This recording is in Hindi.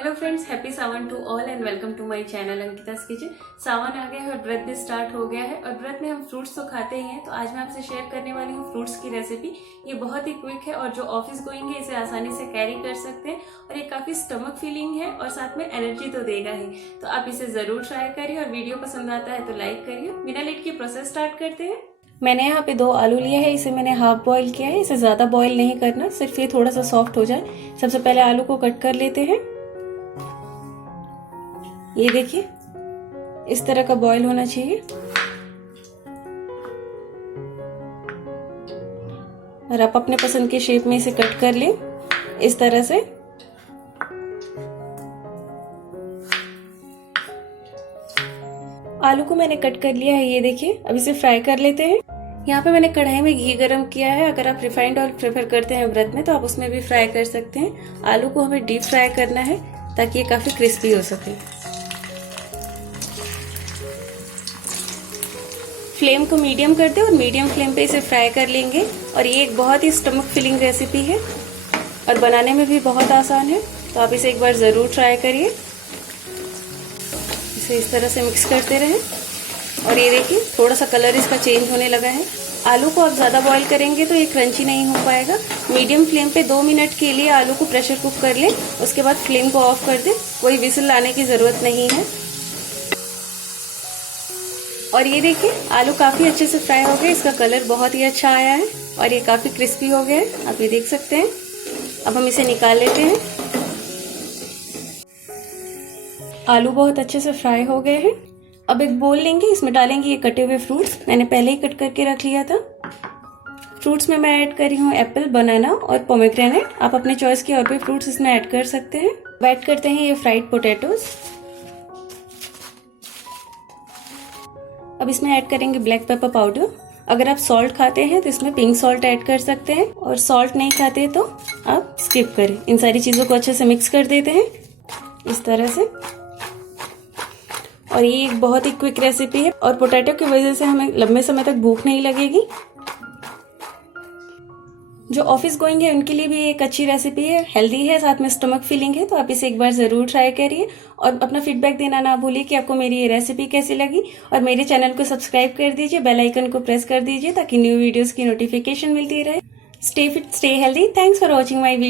Hello friends, happy Sawan to all and welcome to my channel Ankita's kitchen. Sawan आ गया है और व्रत भी स्टार्ट हो गया है और व्रत में हम फ्रूट्स तो खाते ही हैं। तो आज मैं आपसे शेयर करने वाली हूँ फ्रूट्स की रेसिपी। ये बहुत ही क्विक है और जो ऑफिस गोइंग है इसे आसानी से कैरी कर सकते हैं और ये काफी स्टमक फीलिंग है और साथ में एनर्जी तो देगा ही। तो आप इसे जरूर ट्राई करिए और वीडियो पसंद आता है तो लाइक करिए। बिना लेट के प्रोसेस स्टार्ट करते हैं। मैंने यहाँ पे 2 आलू लिए हैं, इसे मैंने हाफ बॉईल किया है। इसे ज्यादा बॉईल नहीं करना, सिर्फ ये थोड़ा सा सॉफ्ट हो जाए। सबसे पहले आलू को कट कर लेते हैं। ये देखिए, इस तरह का बॉईल होना चाहिए। और आप अपने पसंद के शेप में इसे कट कर लें इस तरह से। आलू को मैंने कट कर लिया है, ये देखिए। अब इसे फ्राई कर लेते हैं। यहाँ पे मैंने कढ़ाई में घी गरम किया है। अगर आप रिफाइंड ऑयल प्रेफर करते हैं व्रत में तो आप उसमें भी फ्राई कर सकते हैं। आलू को हमें डीप फ्राई करना है ताकि ये काफी क्रिस्पी हो सके। फ्लेम को मीडियम कर दें और मीडियम फ्लेम पे इसे फ्राई कर लेंगे। और ये एक बहुत ही स्टमक फिलिंग रेसिपी है और बनाने में भी बहुत आसान है, तो आप इसे एक बार ज़रूर ट्राई करिए। इसे इस तरह से मिक्स करते रहें। और ये देखिए, थोड़ा सा कलर इसका चेंज होने लगा है। आलू को आप ज़्यादा बॉईल करेंगे तो ये क्रंची नहीं हो पाएगा। मीडियम फ्लेम पे 2 मिनट के लिए आलू को प्रेशर कुक कर लें। उसके बाद फ्लेम को ऑफ कर दें। कोई विसिल लाने की ज़रूरत नहीं है। और ये देखिए, आलू काफी अच्छे से फ्राई हो गए। इसका कलर बहुत ही अच्छा आया है और ये काफी क्रिस्पी हो गया है, आप ये देख सकते हैं। अब हम इसे निकाल लेते हैं। आलू बहुत अच्छे से फ्राई हो गए हैं। अब एक बोल लेंगे, इसमें डालेंगे ये कटे हुए फ्रूट्स। मैंने पहले ही कट करके रख लिया था। फ्रूट्स में मैं ऐड कर रही हूँ एप्पल, बनाना और पोमेग्रेनेट। आप अपने चॉइस के और भी फ्रूट्स इसमें ऐड कर सकते हैं। ऐड करते हैं ये फ्राइड पोटैटोज। अब इसमें ऐड करेंगे ब्लैक पेपर पाउडर। अगर आप सॉल्ट खाते हैं तो इसमें पिंक सॉल्ट ऐड कर सकते हैं, और सॉल्ट नहीं खाते तो आप स्किप करें। इन सारी चीज़ों को अच्छे से मिक्स कर देते हैं इस तरह से। और ये एक बहुत ही क्विक रेसिपी है और पोटैटो की वजह से हमें लंबे समय तक भूख नहीं लगेगी। जो ऑफिस गोइंग है उनके लिए भी एक अच्छी रेसिपी है, हेल्दी है, साथ में स्टमक फीलिंग है। तो आप इसे एक बार जरूर ट्राई करिए और अपना फीडबैक देना ना भूलिए कि आपको मेरी ये रेसिपी कैसी लगी। और मेरे चैनल को सब्सक्राइब कर दीजिए, बेल आइकन को प्रेस कर दीजिए ताकि न्यू वीडियोस की नोटिफिकेशन मिलती रहे। Stay fit, stay healthy. Thanks for watching my video.